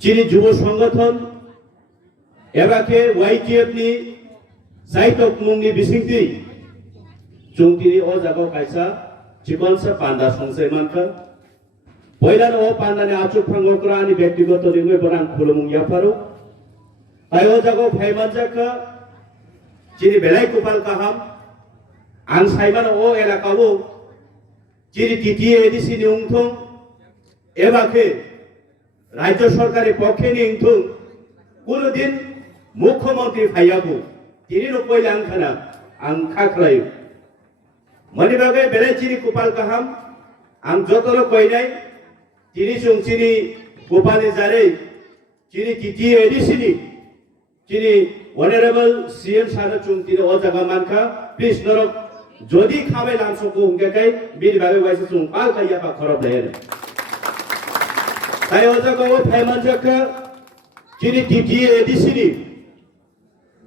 चीनी युव संगठन एबाके YTF नि साइटक मुंगनि बिसिंति चुंतिनि ओ जागाव कायसा चिकनसा पान्दा संसै मानखा पहिलानो ओ पान्दानि आचुक फांगोक्रा अनि व्यक्तिगत रिंगै बरान खुलुमुं याफारो ताय ओ जागाव फाइमानजाका चीनी बेलाय कुपाल काहाम आं साइमान ओ एलाकावो चीनी TTA एडिसि नि उंथं एबाके राज्य सरकारि पक्षे नि उंथं कुनुदिन मुख्यमंत्री फायाबो तिनि नो पहिला आंखाना आं खाख्लायो मनि बागै बेलाय चीनी कुपाल काहाम आं जतरो कइनाय तिनि चुंचिनि कुपालनि जारै चीनी TTA एडिसि नि चीनी Honorable CM सारा चुंतिनि ओ जागा मानखा प्लिज नरक जदि खाबाय लामसको हुंकेकाय बिनि बागै वाइस चुं पाल काया पा खरब लायन ताय ओ जागाव फाइमानजाका चीनी TTA एडिसि नि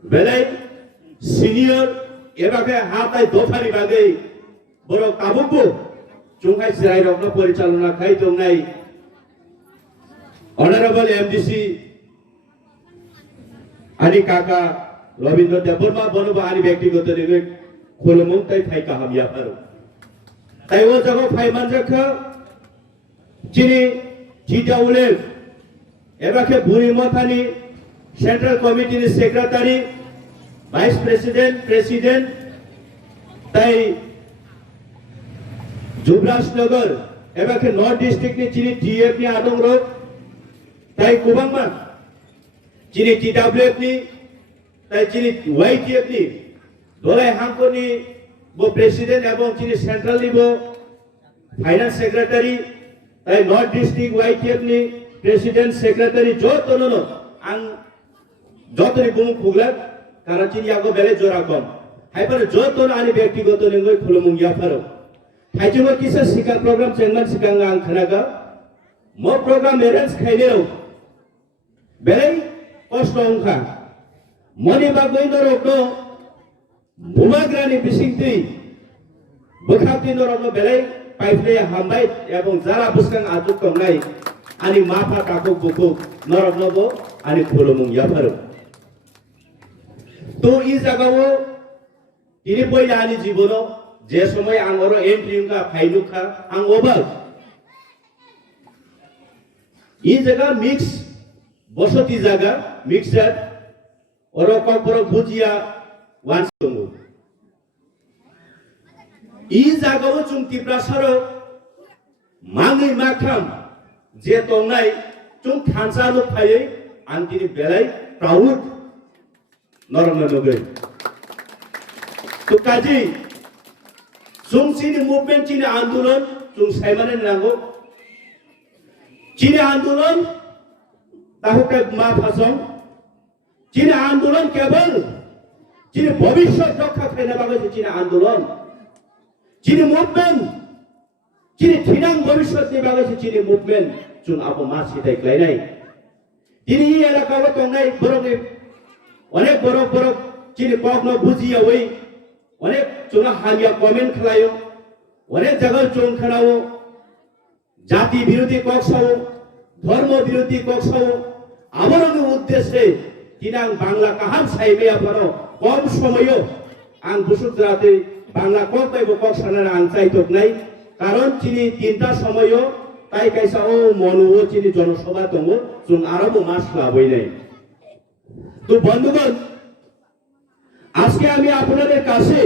बेलाय सिनियर एबाके हाताय दफानि बागै बर काबुबो चुंखाय सिराय रकनो परिचालना खाय दंनाय Honorable MDC ani kaka Robindra Deborma bonoba ani व्यक्तिगत रिंगै खुलुमुं ताय फाय काहाम याफारो ताय ओ जागाव फाइमानजाका चीनी TWL एबाके बुरिमथानि central committee secretary vice president ताई जुब्राजनगर एबाके नॉर्थ डिस्ट्रिक्ट नि चीनी TF नि आदं रोड ताई कुबांमा चीनी TWF नि ताई चीनी YTF नि दोलाय हांखोनि बो प्रेसिडेंट एवं चीनी सेंट्रल नि बो फाइनेंस सेक्रेटारि ताई नॉर्थ डिस्ट्रिक्ट YTF नि प्रेसिडेंट सेक्रेटारि जतनो आं जतनि बुंग खुगला काराचिनि यागो बेले जरा कम हाइपर जतनो आनि व्यक्तिगत रिंगै खुलुमुं याफारो थाइजुमा किसा सिका प्रोग्राम चेंगमान सिकांगा आं खनागा मो प्रोग्राम एरेंज खाइनेव बेले कष्ट अंखा मनि बागै नरकनो बुमाग्रानि बिसिंति बोखाति नरकनो बेले पाइफले हामबाय एवं जारा बुसकां आजुक कंनाय आनि माफा ताको बुकु नरकनोबो आनि खुलुमुं याफारो तो इ जागावो तिनि पहिला आनि जीवनो जे समय आं अरो एंट्री उनका फाइनुखा आं ओबाल इ जगह मिक्स बसती जगह मिक्सर अरो कपरो भुजिया वान्स दंगो इ जागावो चुं तिप्रासारो मांगै माखाम जे तंनाय चुं थानसानो फायै आं तिनि बेलाय प्राउड नरमनो नगै तो काजी चुं चीनी मूवमेंट चीनी आंदोलन चुं साइमाने नांगो चीनी आंदोलन ताहुके मा फासं चीनी आंदोलन केवल चीनी भविष्य रक्षा खाइना बागै चीनी आंदोलन चीनी मूवमेंट चीनी थिनांग भविष्यनि बागै चीनी मूवमेंट चुं आबो मा सिथाय क्लायनाय दिनै इ एलाकाव तंनाय बरनि अनेक बरक चीनी कखनो बुजियावै अनेक चुना हालिया कमेंट खलायो अनेक जगह चुं खनावो जाति विरोधी कक्षावो धर्म विरोधी कक्षावो आबरनि उद्देश्य तिनां बांला काहाम साइमेया फरो कम समयो आं बुसुद्राते बांला कतैबो कक्षाना आं चाइतकनाय कारण चीनी तीनटा समयो ताई कायसा ओ मनुओ चीनी जनसभा दंगो जों आराबो मास लाबोयनाय तो बंधुगण আজকে আমি আপনাদের কাছে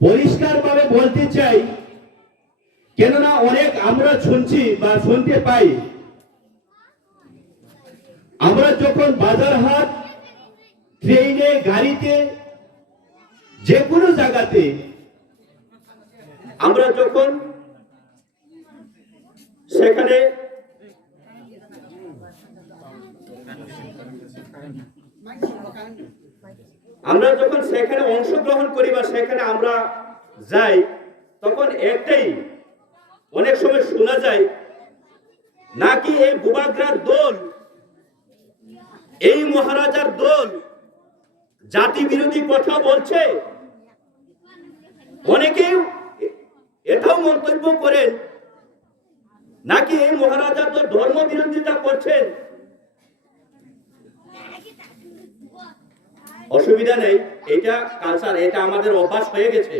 পরিষ্কারভাবে বলতে চাই কেননা অনেক আমরা শুনছি বা শুনতে পাই আমরা যখন বাজার হাট ট্রেনে গাড়িতে যে কোনো জায়গাতে আমরা যখন সেখানে আমরা যখন সেখানে অংশগ্রহণ করি বা সেখানে আমরা যাই তখন একটাই অনেক সময় শোনা যায় নাকি এই বুবাগ্রার দল এই মহারাজার দল জাতি বিরোধী কথা বলছে অনেকেই এটাও মন্তব্য করেন নাকি এই মহারাজা তো ধর্ম বিরোধিতা করছেন? অসুবিধা নেই, এটা কালচার, এটা আমাদের অভ্যাস হয়ে গেছে।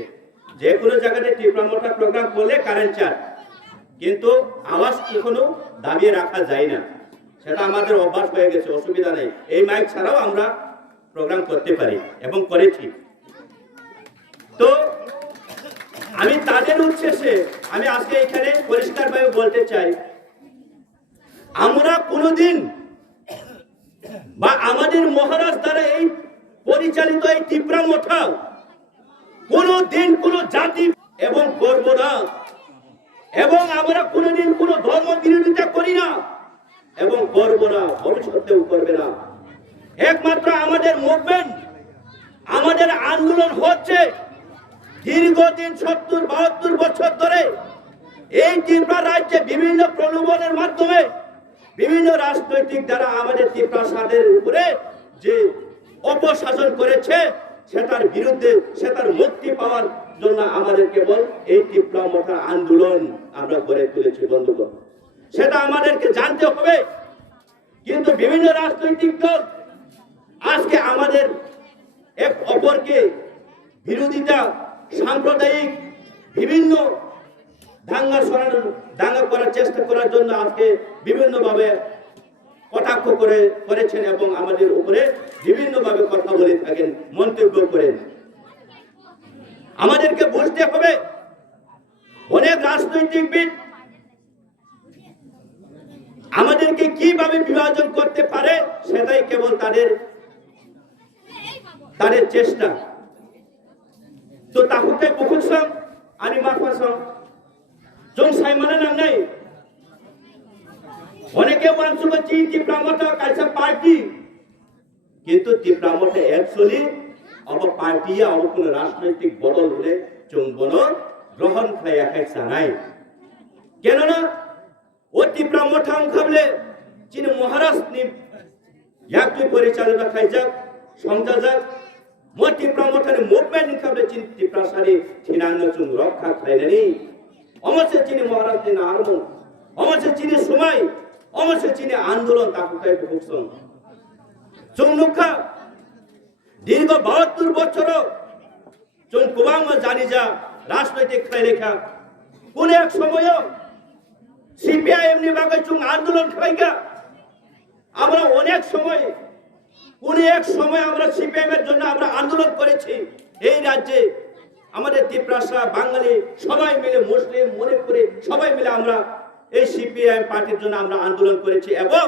যে কোনো জায়গাতে টিপ্রামোটা প্রোগ্রাম করলে কারেন্ট চার্জ, কিন্তু আওয়াজ কখনো দাবিয়ে রাখা যায় না, সেটা আমাদের অভ্যাস হয়ে গেছে। অসুবিধা নেই, এই মাইক ছাড়াও আমরা প্রোগ্রাম করতে পারি এবং করেছি। তো আমি তাদের উদ্দেশ্যে আমি আজকে এখানে পরিষ্কারভাবে বলতে চাই, আমরা কোনোদিন বা আমাদের মহারাজ দ্বারা এই পরিচালিত এই টিপ্রামোঠা কোনোদিন কোনো জাতি এবং করব না, এবং আমরা কোনোদিন কোনো ধর্ম বিরোধিতা করি না এবং করব না, ভবিষ্যতেও করবে না। একমাত্র আমাদের মুভমেন্ট, আমাদের আন্দোলন হচ্ছে দীর্ঘদিন 70-72 বছর ধরে এই ত্রিপুরা রাজ্যে বিভিন্ন প্রলোভনের মাধ্যমে বিভিন্ন রাজনৈতিক দ্বারা আমাদের ত্রিপ্রাসাদের উপরে যে অপশাসন করেছে, সেটার বিরুদ্ধে, সেটার মুক্তি পাওয়ার জন্য আমাদের কেবল এই টিপ্রামোঠা আন্দোলন আমরা গড়ে তুলেছি বন্ধুগণ। সেটা আমাদেরকে জানতে হবে। কিন্তু বিভিন্ন রাজনৈতিক দল আজকে আমাদের এক অপরকে বিরোধিতা, সাম্প্রদায়িক বিভিন্ন দাঙ্গা করার চেষ্টা করার জন্য আজকে বিভিন্নভাবে কটাক্ষ করেছেন এবং আমাদের উপরে বিভিন্নভাবে কথা বলে থাকেন, মন্তব্য করেন। আমাদেরকে বুঝতে হবে, অনেক রাজনৈতিকবিদ আমাদেরকে কিভাবে বিভাজন করতে পারে সেটাই কেবল তাদের চেষ্টা। তো তাহলে বুকুসং ani mafasong jong sai mana nang nai অনেকে ওয়ানসুকে চিন টিপ্রামোঠা কালচার পার্টি, কিন্তু টিপ্রামোঠা অ্যাকচুয়ালি অব পার্টি অব কোন রাজনৈতিক বদল হলে চুম্বন গ্রহণ খাইয়া খাইছা নাই। কেননা ও টিপ্রামোঠা খাবলে চিন মহারাজ নি একটি পরিচালনা খাইজাক সংজাজাক মো টিপ্রামোঠানি মুভমেন্ট খাবলে চিন টিপ্রাসারি ঠিনাঙ্গ চুং রক্ষা খাইনানি অমসে চিনি মহারাজ দিন আরমু অমসে চিনি সময় অমসে চিনি আন্দোলন তাকুতাই বুকসং চুংনুখা দীর্ঘ 72 বছর চুং কুবাং জানি যা রাজনৈতিক খাইলেখা কোন এক সময় সিপিআইএম নি বাগৈ চুং আন্দোলন খাইগা আমরা অনেক সময় কোন এক সময় আমরা সিপিআইএম এর জন্য আমরা আন্দোলন করেছি। এই রাজ্যে আমাদের ত্রিপ্রাসা বাঙালি সবাই মিলে, মুসলিম মণিপুরি সবাই মিলে আমরা এই সিপিআইএম পার্টির জন্য আমরা আন্দোলন করেছি এবং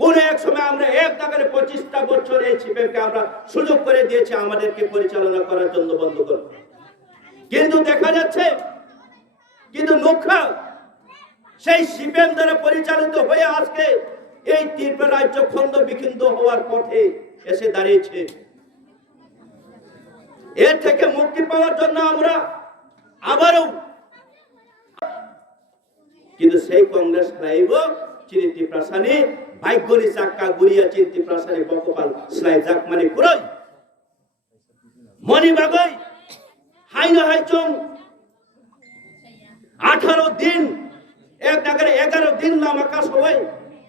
কোন এক সময় আমরা এক নাগারে 25টা বছর এই সিপিআইএমকে আমরা সুযোগ করে দিয়েছি আমাদেরকে পরিচালনা করার জন্য বন্ধুগণ। কিন্তু দেখা যাচ্ছে কিন্তু নোখা সেই সিপিআইএম দ্বারা পরিচালিত হয়ে আজকে এই ত্রিপুরা রাজ্য খন্ড বিখিন্দ হওয়ার পথে এসে দাঁড়িয়েছে। এর থেকে মুক্তি পাওয়ার জন্য আমরা আবারও কিন্তু সেই কংগ্রেস লাইব চিনি ত্রিপ্রাসানি ভাগ্যনি চাক্কা গুড়িয়া চিনি ত্রিপ্রাসানি বকপাল স্লাই জাক মানে কুরই মনি বাগৈ হাইনা হাইচং 18 দিন এক নাগারে 11 দিন লামাকা সবাই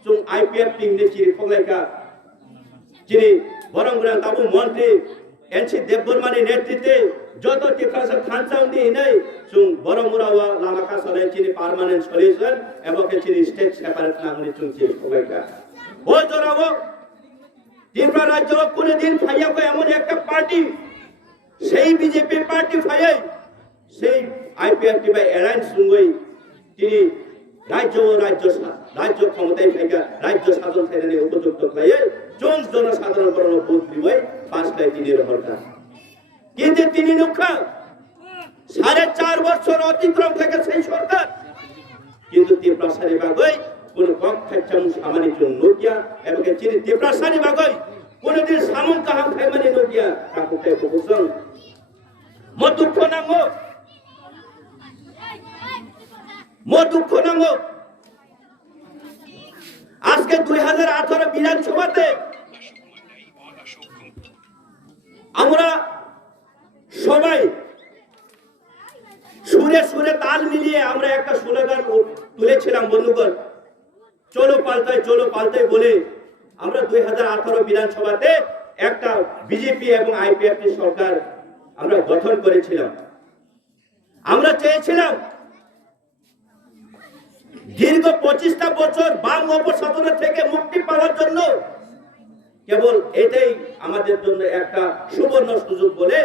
চুং আইপিএফ টিম নে চিনি ফগলাইকা চিনি বরংগুরা তাবু মন্ত্রী এনসি দেববর্মানি নেতৃত্বে যত ত্রিপ্রাসা খানচাউন্দি নাই চুং বরংগুরাওয়া লামাকা সরে চিনি পার্মানেন্ট সলিউশন এবং চিনি স্টেট সেপারেট নামনি চুং চিনি ফগলাইকা ও জরাবো ত্রিপুরা রাজ্য কোন দিন ফাইয়া কো এমন একটা পার্টি সেই বিজেপি পার্টি ফাইয়াই সেই আইপিএফটি বাই এলায়েন্স সুঙ্গই তিনি রাজ্য ক্ষমতায় ফাইকা রাজ্য শাসন ফাইনালি উপযুক্ত খাইয়ে চুং জনসাধারণ বড় বুদ্ধ দিবই পাঁচটায় তিনি রহরটা কিন্তু তিনি নুখা 4.5 বছর অতিক্রম থেকে সেই সরকার কিন্তু ত্রিপ্রাসানি বাগৈ কোন কক্ষাচাম সামানি চুং নোকিয়া এবং চিনি ত্রিপ্রাসানি বাগৈ কোনদিন সামুং কাহাম খাইমানি নোকিয়া কাকুতে বুকুসং মো দুঃখ নাঙ্গ আজকে 2018 বিধানসভাতে আমরা সবাই সুরে সুরে তাল মিলিয়ে আমরা একটা স্লোগান তুলেছিলাম বন্ধুগণ, চলো পাল্টাই বলে আমরা 2018 বিধানসভাতে একটা বিজেপি এবং আইপিএফটি সরকার আমরা গঠন করেছিলাম। আমরা চেয়েছিলাম দীর্ঘ 25টা বছর বাম অপশাসনের থেকে মুক্তি পাওয়ার জন্য কেবল এটাই আমাদের জন্য একটা সুবর্ণ সুযোগ বলে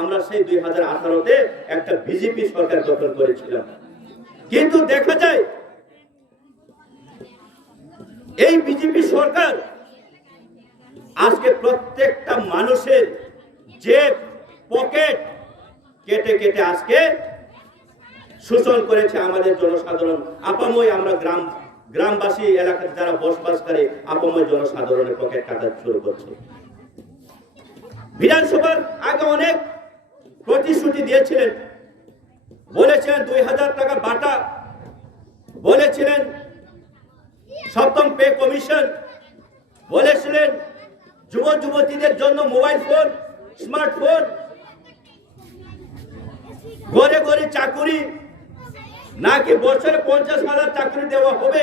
আমরা সেই 2018তে একটা বিজেপি সরকার গঠন করেছিলাম। কিন্তু দেখা যায় এই বিজেপি সরকার আজকে প্রত্যেকটা মানুষের যে পকেট কেটে আজকে শোষণ করেছে আমাদের জনসাধারণ। আপাময় আমরা গ্রামবাসী এলাকায় যারা বসবাস করে আপাময় জনসাধারণের পকেট কাটা শুরু করছে। বিধানসভার আগে অনেক প্রতিশ্রুতি দিয়েছিলেন, বলেছিলেন 2000 টাকা বাটা, বলেছিলেন সপ্তম পে কমিশন, বলেছিলেন যুব যুবতীদের জন্য মোবাইল ফোন, স্মার্টফোন, ঘরে ঘরে চাকুরি, নাকি বছরে 50,000 চাকরি দেওয়া হবে।